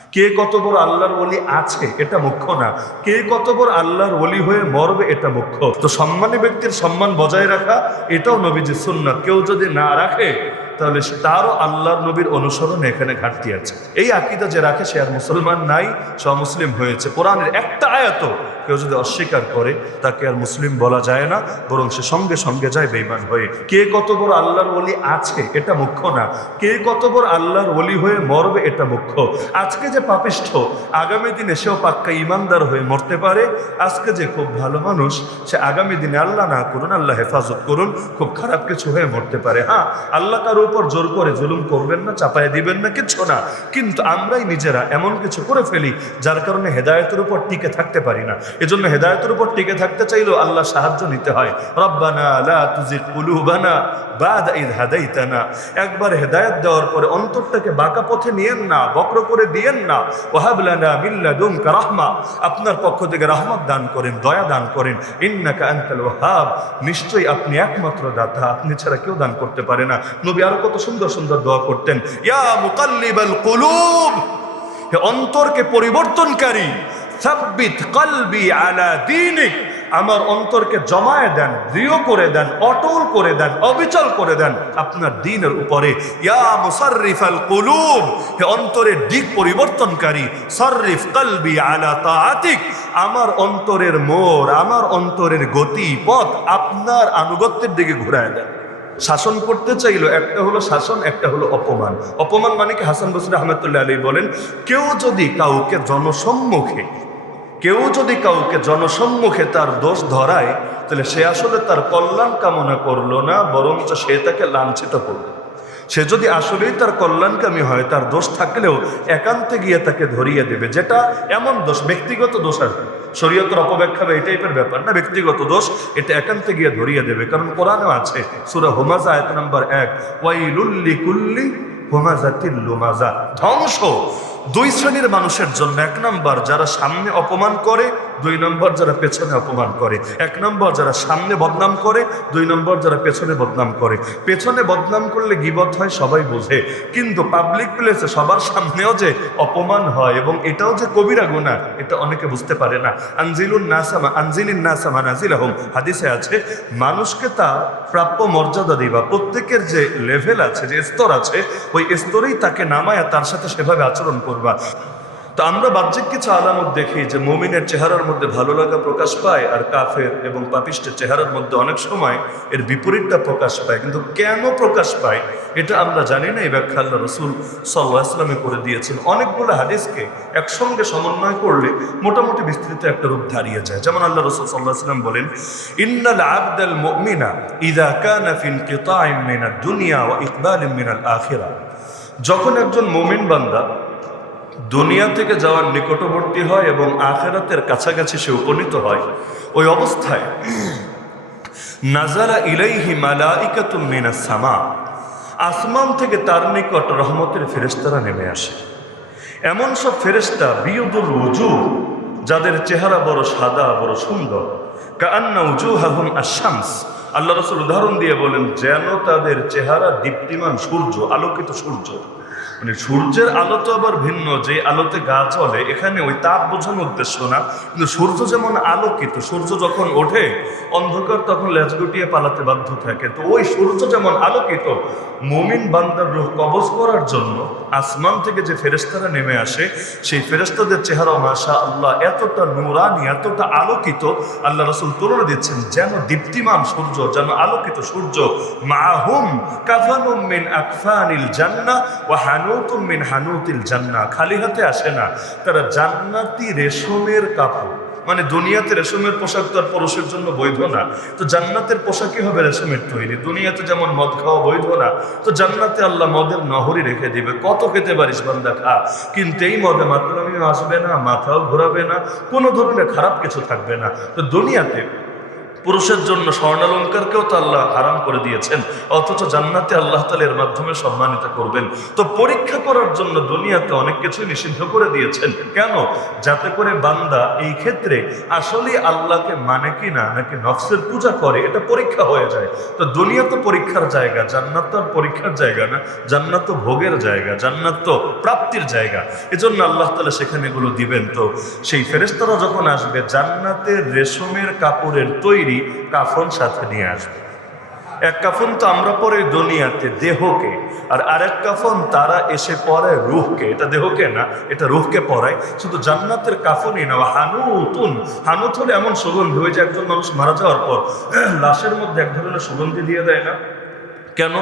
কে কত বড় আল্লাহর ওলি আছে এটা মুখ্য না। কে কত বড় আল্লাহর ওলি হয়ে মরবে এটা মুখ্য। তো সম্মানী ব্যক্তির সম্মান বজায় রাখা, এটাও নবীজি সুন্নাত। কেউ যদি না রাখে, তাহলে তারও আল্লাহর নবীর অনুসরণে এখানে ঘাটতি আছে। এই আকিদা যে রাখে সে আর মুসলমান নাই সে মুসলিম হয়েছে। কোরআনের একটা আয়াত কেউ যদি অস্বীকার করে, তাকে আর মুসলিম বলা যায় না, বরং সে সঙ্গে সঙ্গে যায় বেইমান হয়ে। কে কত বড় আল্লাহর ওলি আছে, এটা মুখ্য না। কে কত বড় আল্লাহর ওলি হয়ে মরবে, এটা মুখ্য। আজকে যে পাপিষ্ঠ, আগামী দিনে সেও পাক্কা ইমানদার হয়ে মরতে পারে। আজকে যে খুব ভালো মানুষ, সে আগামী দিনে আল্লাহ না করুন, আল্লাহ হেফাজত করুন, খুব খারাপ কিছু হয়ে মরতে পারে। হ্যাঁ আল্লাহ কারও উপর জোর করে জুলুম করবেন না, চাপায় দিবেন না, কিচ্ছু না। কিন্তু আমরাই নিজেরা এমন কিছু করে ফেলি, যার কারণে হেদায়তের উপর টিকে থাকতে পারি না। এজন্য হেদায়তের উপর টিকে থাকতে চাইলেও আল্লাহ সাহায্য নিতে হয়। রব্বানা লা তুজিগ কুলুবানা বাদ ইদ হাদাইতানা। একবার হেদায়েত দেওয়ার পরে অন্তরটাকে বাঁকা পথে নিয়েন না, বক্র করে দিয়েন না। ওয়াহাবলানা মিল্লাদুনকা রাহমা। আপনার পক্ষ থেকে রহমত দান করেন, দয়া দান করেন। ইন্নাকা আনতাল ওয়াহাব। নিশ্চয়ই আপনি একমাত্র দাতা, আপনি ছাড়া কেউ দান করতে পারে না। নবী আরও কত সুন্দর সুন্দর দোয়া করতেন, ইয়া মুকাল্লিবাল কুলুব! অন্তরকে পরিবর্তনকারী সাব্বিত কলবি আলা দিনিক। আমার অন্তরকে জমায়ে দেন, দৃঢ় করে দেন, অটল করে দেন, অবিচল করে দেন আপনার দিনের উপরে। ইয়া মুসাররিফ আল কুলুব অন্তরের দিক পরিবর্তনকারী, সররিফ কলবি আলা তাআতিক। আমার অন্তরের মোর আমার অন্তরের গতি পথ আপনার আনুগত্যের দিকে ঘুরায় দেন। শাসন করতে চাইলো, একটা হলো শাসন, একটা হলো অপমান। অপমান মানে কি? হাসান বসির আহমেদুল্লাহ আলী বলেন, কেউ যদি কাউকে জনসম্মুখে, কেউ যদি কাউকে জনসম্মুখে তার দোষ ধরায়, তাহলে সে আসলে তার কল্যাণ কামনা করল না, বরঞ্চ সে তাকে লাঞ্ছিত করল। সে যদি আসলেই তার কল্যাণকামী হয়, তার দোষ থাকলেও একান্তে গিয়ে তাকে ধরিয়ে দেবে, যেটা এমন দোষ, ব্যক্তিগত দোষ কি। শরীয়তের অপব্যাখ্যা বা এই টাইপের ব্যাপার না, ব্যক্তিগত দোষ, এটা একান্তে গিয়ে ধরিয়ে দেবে। কারণ কোরআনেও আছে, সুরা হোমাজা এক নম্বর এক ওয়াইলুল্লি কুল্লি হোমাজাতিল লুমাজা ধ্বংস দুই শ্রেণির মানুষের জন্য। এক নাম্বার, যারা সামনে অপমান করে দুই নম্বর যারা পেছনে অপমান করে। এক নম্বর যারা সামনে বদনাম করে, দুই নম্বর যারা পেছনে বদনাম করে। পেছনে বদনাম করলে গিবত হয়, সবাই বোঝে। কিন্তু পাবলিক প্লেসে সবার সামনেও যে অপমান হয় এবং এটাও যে কবিরা গুণা, এটা অনেকে বুঝতে পারে না। আনজিলুন নাসামা আনজিলিন নাসামা নাজিল আহম হাদিসে আছে, মানুষকে তা প্রাপ্য মর্যাদা দিবা। প্রত্যেকের যে লেভেল আছে, যে স্তর আছে, ওই স্তরেই তাকে নামায় তার সাথে সেভাবে আচরণ করবা। তো আমরা বাহ্যিক কিছু আলামত দেখি যে মমিনের চেহারার মধ্যে ভালো লাগা প্রকাশ পায় আর কাফের এবং পাপিষ্টের চেহারার মধ্যে অনেক সময় এর বিপরীতটা প্রকাশ পায়। কিন্তু কেন প্রকাশ পায়? এটা আমরা জানি না। এই ব্যাখ্যা আল্লাহ রসুল সাল্লাহ করে দিয়েছেন। অনেকগুলো হাদিসকে একসঙ্গে সমন্বয় করলে মোটামুটি বিস্তৃত একটা রূপ দাঁড়িয়ে যায়। যেমন আল্লাহ রসুল সাল্লাহ ইসলাম বলেন, ইন্নাল আবদাল মুমিনা ইদা কানা ফিন কিতাইম মিনাদ দুনিয়া ওয়া ইকবালিম মিনাল আখিরা। যখন একজন মুমিন বান্দা দুনিয়া থেকে যাওয়ার নিকটবর্তী হয় এবং আখেরাতের কাছাকাছি সে উপনীত হয়। ওই অবস্থায় নাজারা ইলাইহি মালাইকাতুম মিনাস সামা, আসমান থেকে তার নিকট রহমতের ফেরেস্তারা নেমে আসে। এমন সব ফেরেশতা বিয়দুল উজু যাদের চেহারা বড় সাদা, বড় সুন্দর। কান্না উজু হাহুম আশামস আল্লাহ রসুল উদাহরণ দিয়ে বলেন, যেন তাদের চেহারা দীপ্তিমান সূর্য, আলোকিত সূর্য। মানে সূর্যের আলো তো আবার ভিন্ন, যে আলোতে গা চলে, এখানে ওই তাপ বোঝানোর উদ্দেশ্য না। কিন্তু সূর্য যেমন আলোকিত, সূর্য যখন ওঠে, অন্ধকার তখন লেজ গুটিয়ে পালাতে বাধ্য থাকে। তো ওই সূর্য যেমন আলোকিত, মুমিন বান্দার রূহ কবজ করার জন্য আসমান থেকে যে ফেরেস্তারা নেমে আসে, সেই ফেরেস্তাদের চেহারা মাসা আল্লাহ এতটা নুরানি, এতটা আলোকিত, আল্লাহ রসুল তুলনা দিচ্ছেন যেন দীপ্তিমান সূর্য, যেন আলোকিত সূর্য। মাহুম কাফানুম মিন আকফানিল জান্নাহ ওয়া হানুতুম মিন হানুতিল জান্নাহ, খালি হাতে আসে না। তারা জান্নাতি রেশমের কাপড়। মানে দুনিয়াতে রেশমের পোশাক তো আর পুরুষের জন্য বৈধ না। তো জান্নাতের পোশাকই হবে রেশমের তৈরি। দুনিয়াতে যেমন মদ খাওয়া বৈধ না, তো জান্নাতে আল্লাহ মদের নহরি রেখে দিবে। কত খেতে পারিস বান্দা, খা। কিন্তু এই মদে মাতলামিও আসবে না, মাথাও ঘোরাবে না, কোনো ধরনের খারাপ কিছু থাকবে না। তো দুনিয়াতে পুরুষের জন্য স্বর্ণালঙ্কারকেও তো আল্লাহ হারাম করে দিয়েছেন, অথচ জান্নাতে আল্লাহ তালা এর মাধ্যমে সম্মানিত করবেন। তো পরীক্ষা করার জন্য দুনিয়াতে অনেক কিছু নিষিদ্ধ করে দিয়েছেন। কেন? যাতে করে বান্দা এই ক্ষেত্রে আসলে আল্লাহকে মানে কি না নাকি নফসের পূজা করে, এটা পরীক্ষা হয়ে যায়। তো দুনিয়া তো পরীক্ষার জায়গা, জান্নাত তো আর পরীক্ষার জায়গা না, জান্নাত তো ভোগের জায়গা, জান্নাত তো প্রাপ্তির জায়গা। এজন্য আল্লাহ তালা সেখানে এগুলো দিবেন। তো সেই ফেরেস্তারা যখন আসবে, জান্নাতের রেশমের কাপড়ের তৈরি কাফন সাথে নিয়ে আসবে। এক কাফন তো আমরা পরে দুনিয়াতে দেহকে, আর আরেক কাফন তারা এসে পরে রুহকে। এটা দেহকে না, এটা রুহকে পরায় শুধু জান্নাতের কাফনই না হানুতুন। হানুত হলে এমন সুগন্ধি হয়েছে একজন মানুষ মারা যাওয়ার পর, লাশের মধ্যে এক ধরনের সুগন্ধি দিয়ে দেয় না? কেন?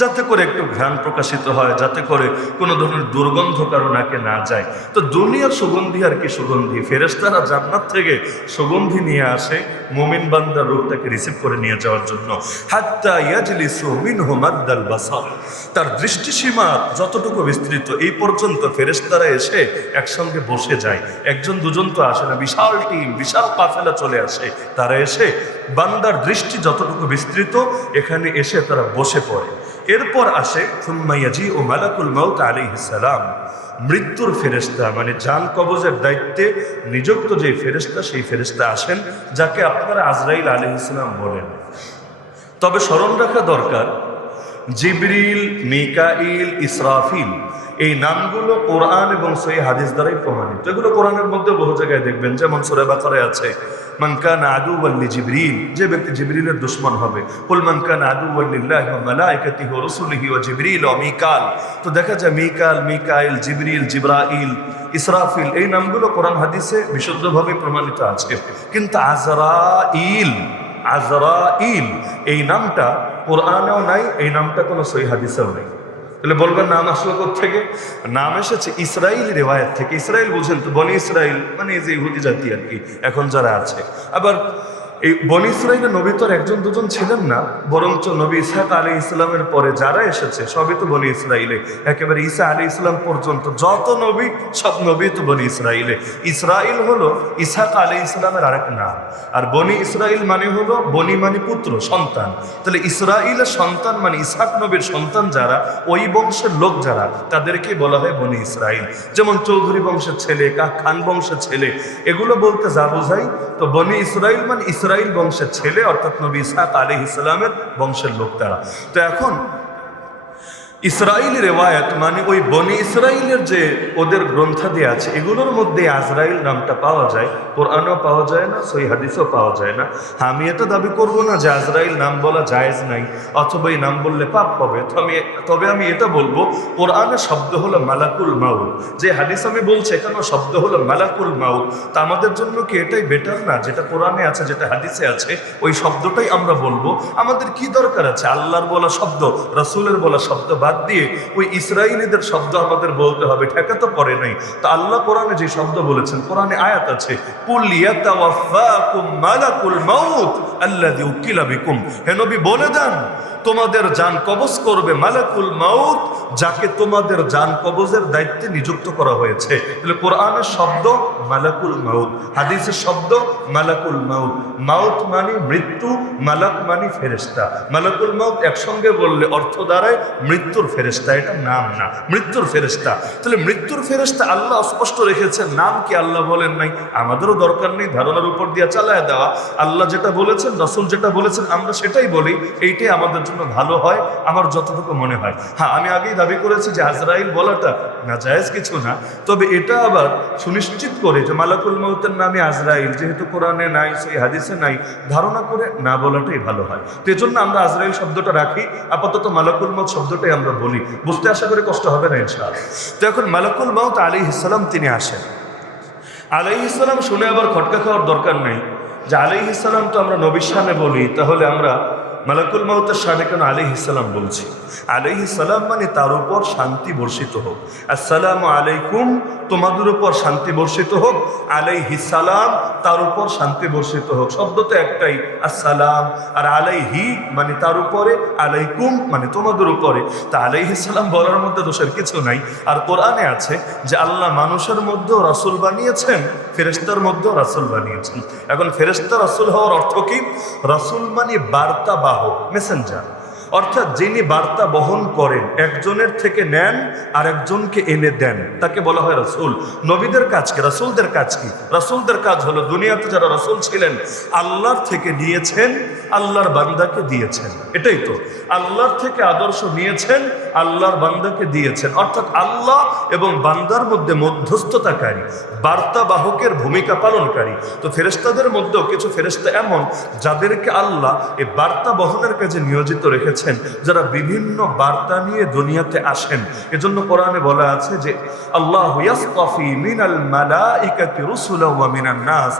যাতে করে একটু ঘ্রাণ প্রকাশিত হয়, যাতে করে কোনো ধরনের দুর্গন্ধ কারও নাকে না যায়। তো দুনিয়ার সুগন্ধি আর কি সুগন্ধি? ফেরেস্তারা জান্নাত থেকে সুগন্ধি নিয়ে আসে মোমিন বান্দার রূপটাকে রিসিভ করে নিয়ে যাওয়ার জন্য। হাত্তা ইয়াজলিসু মিনহু মাদ্দাল বাসার। তার দৃষ্টিসীমা যতটুকু বিস্তৃত, এই পর্যন্ত ফেরেস্তারা এসে একসঙ্গে বসে যায়। একজন দুজন তো আসে না, বিশাল টিম, বিশাল কাফেলা চলে আসে। তারা এসে বান্দার দৃষ্টি যতটুকু বিস্তৃত, এখানে এসে তারা বসে পড়ে। এরপর আসে ফুম্মাইয়াজি ও মালাকুল মাউত আলী ইসালাম মৃত্যুর ফেরেস্তা মানে জান কবজের দায়িত্বে নিযুক্ত যে ফেরেস্তা সেই ফেরেস্তা আসেন, যাকে আপনারা আজরাইল আলী ইসলাম বলেন। তবে স্মরণ রাখা দরকার জিবরিল, মিকাইল, ইসরাফিল। এই নামগুলো কোরআন এবং সেই হাদিস দ্বারাই প্রমাণিত। এগুলো কোরআনের মধ্যে বহু জায়গায় দেখবেন। যেমন সুরে বাকারে আছে মানকান আদু ওয়াল্লি জিবরিল যে ব্যক্তি জিবরিলের দুশ্মন হবে। কুল মানকান আদু ওয়াল্লিল্লাহি ওয়া মালাইকাতিহি ওয়া রাসূলিহি ওয়া জিবরিল ওয়া মিকাল তো দেখা যায় Mikal Mikail, Jibril, Jibrail, Israfil, এই নামগুলো কোরআন হাদিসে বিশুদ্ধভাবে প্রমাণিত আছে কিন্তু আজরাইল আজরাইল, এই নামটা কোরআনেও নাই, এই নামটা কোনো সই হাদিসেও নাই। তাহলে বলবেন নাম আসলো থেকে নাম এসেছে ইসরায়েল রেওয়ায়ত থেকে। ইসরায়েল বুঝেন তো, বনি ইসরায়েল মানে যে ইহুদি জাতি আর কি, এখন যারা আছে। আবার এই বনি ইসরাইলের নবী তো আর একজন দুজন ছিলেন না, বরঞ্চ নবী ইসাহাক আলী ইসলামের পরে যারা এসেছে, সবই তো বনি ইসরাইলে। একেবারে ঈসা আলী ইসলাম পর্যন্ত যত নবী, সব নবী তো বনি ইসরাইলে। ইসরাইল হলো ইসাহাক আলী ইসলামের আরেক নাম। আর বনি ইসরাইল মানে হলো বনি মানে পুত্র, সন্তান। তাহলে ইসরাইলের সন্তান মানে ইসাহাক নবীর সন্তান যারা, ওই বংশের লোক যারা তাদেরকে বলা হয় বনি ইসরাইল। যেমন চৌধুরী বংশের ছেলে, কা খান বংশের ছেলে, এগুলো বলতে যা বোঝাই তো বনি ইসরাইল মানে ইসরাইল বংশের ছেলে অর্থাৎ নবী ইসাক আলী ইসলামের বংশের লোক তারা। তো এখন ইসরাইল রেওয়ায়ত মানে ওই বনি ইসরাইলের যে ওদের গ্রন্থাদি আছে, এগুলোর মধ্যে আজরাইল নামটা পাওয়া যায়। কোরআনও পাওয়া যায় না, সই হাদিসও পাওয়া যায় না। আমি এটা দাবি করব না যে আজরাইল নাম বলা জায়েজ নাই, অথবা এই নাম বললে পাপ তো আমি, তবে আমি এটা বলব কোরআনের শব্দ হলো মালাকুল মাউল যে হাদিস আমি বলছি, এখানেও শব্দ হলো মালাকুল মাউল তা আমাদের জন্য কি এটাই বেটার না? যেটা কোরআনে আছে, যেটা হাদিসে আছে, ওই শব্দটাই আমরা বলব। আমাদের কি দরকার আছে? আল্লাহর বলা শব্দ, রসুলের বলা শব্দ বাদ দিয়ে ওই ইসরায়েলিদের শব্দ আমাদের বলতে হবে, ঠেকা তো পরে নাই। তা আল্লাহ কোরআনে যে শব্দ বলেছেন, কোরআনে আয়াত আছে মালাকুল মাউত বিকুম। হে নবী বলে দেন তোমাদের জান কবজ করবে মালাকুল মাউত, যাকে তোমাদের জান কবজের দায়িত্বে নিযুক্ত করা হয়েছে। তাহলে কোরআনের শব্দ মালাকুল মাউত, হাদিসের শব্দ মালাকুল মাউত। মাউত মানে মৃত্যু, মালাক মানে ফেরেস্তা মালাকুল মাউত একসঙ্গে বললে অর্থ দাঁড়ায় মৃত্যুর ফেরেস্তা এটা নাম না, মৃত্যুর ফেরেস্তা তাহলে মৃত্যুর ফেরেস্তা আল্লাহ স্পষ্ট রেখেছেন, নাম কি আল্লাহ বলেন নাই? আমাদেরও দরকার নেই ধারণার উপর দিয়ে চালায় দেওয়া। আল্লাহ যেটা বলেছেন, রসুল যেটা বলেছেন, আমরা সেটাই বলি, এইটাই আমাদের জন্য ভালো হয়, আমার যতটুকু মনে হয়। হ্যাঁ আমি আগেই দাবি করেছি যে আজরাইল বলাটা না জায়েজ কিছু না। তবে এটা আবার সুনিশ্চিত করে যে মালাকুল মৌতের নামে আজরাইল যেহেতু কোরআনে নাই, সেই হাদিসে নাই, ধারণা করে না বলাটাই ভালো হয়। তো এজন্য আমরা আজরাইল শব্দটা রাখি, আপাতত মালাকুল মৌত শব্দটাই আমরা বলি। বুঝতে আশা করি কষ্ট হবে না ইনশাল তো এখন মালাকুল মৌত আলী ইসলাম তিনি আসেন। আলাই ইসলাম শুনে আবার খটকা খাওয়ার দরকার নেই। যে আলাই ইসলাম তো আমরা নবীর সামনে বলি, তাহলে আমরা মালাকুল মাউতের শানে কেন আলিহ ইসালাম বলছি? আলিহ সালাম মানে তার উপর শান্তি বর্ষিত হোক। আসসালামু আলাইকুম, তোমাদের উপর শান্তি বর্ষিত হোক। আলাইহি সালাম, তার উপর শান্তি বর্ষিত হোক। শব্দ তো একটাই, আসসালাম। আর আলাইহি মানে তার উপরে, আলাইকুম মানে তোমাদের উপরে। তা আলাইহি সালাম বলার মধ্যে দোষের কিছু নাই। আর কোরআনে আছে যে আল্লাহ মানুষের মধ্যেও রাসূল বানিয়েছেন। ফেরেশতার মধ্যেও রাসুল বানিয়েছেন। এখন ফেরেস্তা রাসুল হওয়ার অর্থ কি? রাসুল মানে বার্তা বাহক মেসেঞ্জার অর্থাৎ যিনি বার্তা বহন করেন, একজনের থেকে নেন আর একজনকে এনে দেন। তাকে বলা হয় রসুল। নবীদের কাজ কি? রসুলদের কাজ কি? রসুলদের কাজ হলো দুনিয়াতে যারা রসুল ছিলেন, আল্লাহর থেকে নিয়েছেন, আল্লাহর বান্দাকে দিয়েছেন। এটাই তো। আল্লাহর থেকে আদর্শ নিয়েছেন, আল্লাহর বান্দাকে দিয়েছেন। অর্থাৎ আল্লাহ এবং বান্দার মধ্যে মধ্যস্থতাকারী বার্তা বাহকের ভূমিকা পালনকারী। তো ফেরেস্তাদের মধ্যেও কিছু ফেরেস্তা এমন, যাদেরকে আল্লাহ এই বার্তা বহনের কাজে নিয়োজিত রেখেছেন যারা বিভিন্ন বার্তা নিয়ে দুনিয়াতে আসেন। এজন্য কোরআনে বলা আছে যে, আল্লাহ ইয়াসতাফি মিনাল মালাইকাতি রুসুলা ওয়া মিনান নাস।